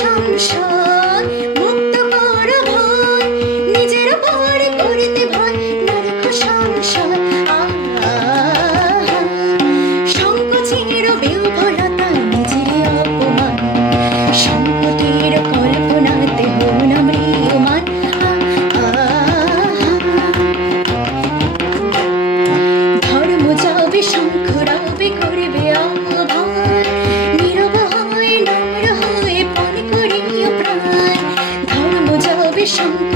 সংসার মুক্ত কর ভয়, নিজের পর করিতে ভয় না রেখো সংসার। সংকোচের বিহ্বলতা নিজের অপমান, সংকটের কল্পনাতে হও না ম্রিয়মাণ। ধর্ম যাবে শঙ্খ রাবে করবে আহ্বান, নীরব হয়ে নম্র হয়ে পান করিও প্রাণ। ধর্ম যাবে শঙ্খ